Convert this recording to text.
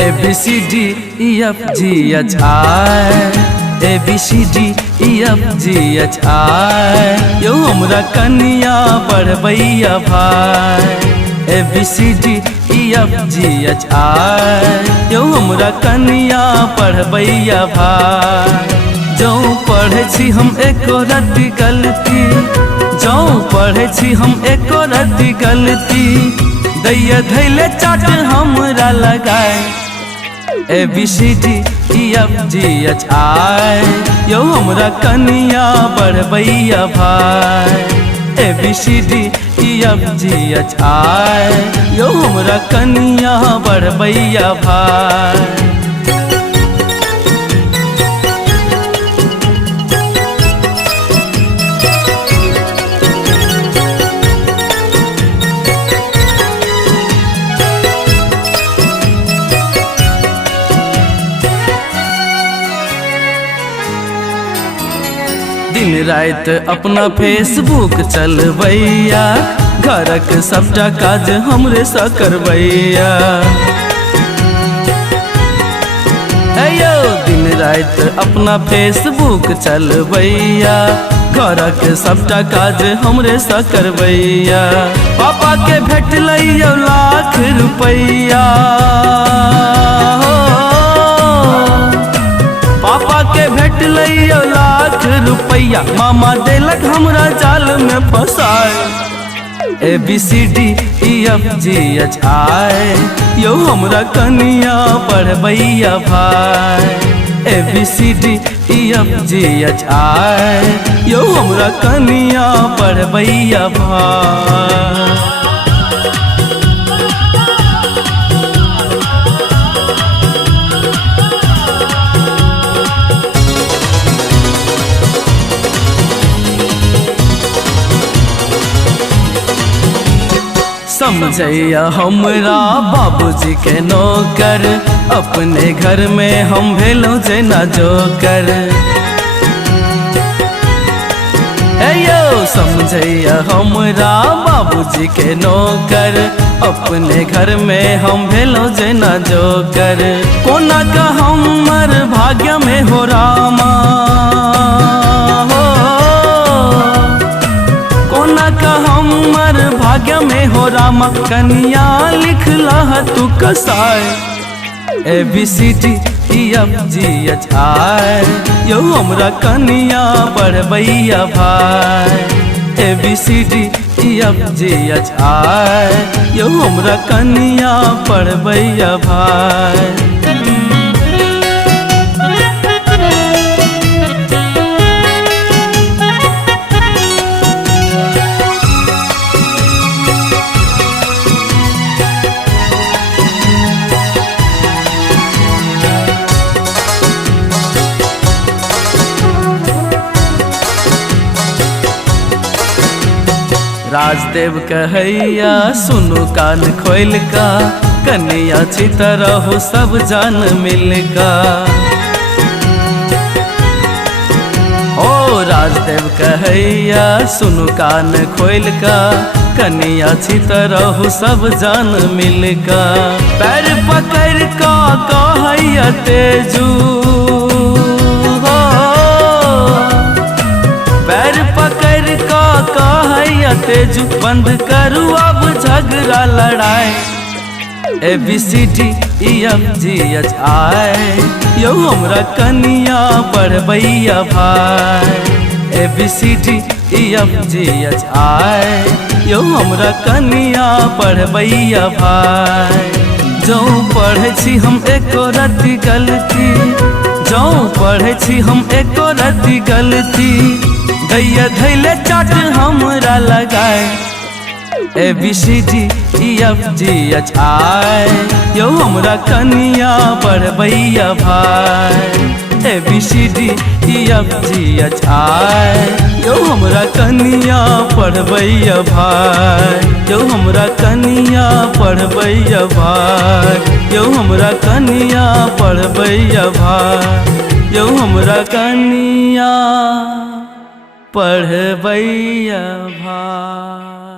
ABCDEFGHI ABCDEFGHI यो हमरा कनिया पढ़बैया भाई ABCDEFGHI यो हमरा कनिया पढ़बैया भाई जो पढ़े छी हम एको रत्ती गलती जो पढ़े छी हम एको रत्ती गलती दैया धैले चाट हमरा लगाए ABCDEFGHI यो हमरा कनिया पढ़बैया भाई ABCDEFGHI यो हमरा कनिया पढ़बैया भाई। दिन रात अपना फेसबुक चलबैया घरक सबटा काज हमरे सा करबैया अयो दिन रात अपना फेसबुक चलबैया घरक सबटा काज हमरे सा करबैया पापा के भेटलैया लाख रुपैया पापा के भेटलैया लाख रुपैया मामा देलक हमरा जाल में फसाए ABCDEFGHI यो हमरा कनिया पढ़बैया भाई ABCDEFGHI यो हमरा कनिया पढ़बैया भाई। समझैया हमरा बाबूजी के नौकर अपने घर में हम भेलौं जेना जोकर यो समझैया हमरा बाबूजी के नौकर अपने घर में हम भेलौं जेना जोकर कोना का हमर भाग्य में हो रामा कोना का हमर भाग्य में हो रामा कनिया लिखला तू कसाय ABCDEFGHI यो हमरा कनिया पढ़बैया भाई ABCDEFGHI यो हमरा कनिया पढ़बैया भाई। राजदेव कहैया सुनु कान खोल का कन्या छी तरह सब जान मिल का ओ राजदेव कहैया सुनु कान खोल का कन्या छी तरह सब जान मिल का पैर पकड़ का कहैया तेजू पैर पकड़ का कहैया तेजू बंद करू अब झगड़ा लड़ाई ABCDEFGHI यो हमरा कनिया पढ़बैया भाई ABCDEFGHI यो हमरा कनिया पढ़बैया भाई जो पढ़े छी हम एको रत्ती गलती जो पढ़े छी हम एको रत्ती गलती दैया धैले चाट हमरा लगाए ABCDEFGHI यो हमरा कनिया पढ़बैया भाई ABCDEFGHI यो हमरा कनिया पढ़बैया भाई यो हमरा कनिया पढ़बैया भाई यो हमरा कनिया पढ़बैया भाई यो हमरा कनिया पढ़बैया भाई।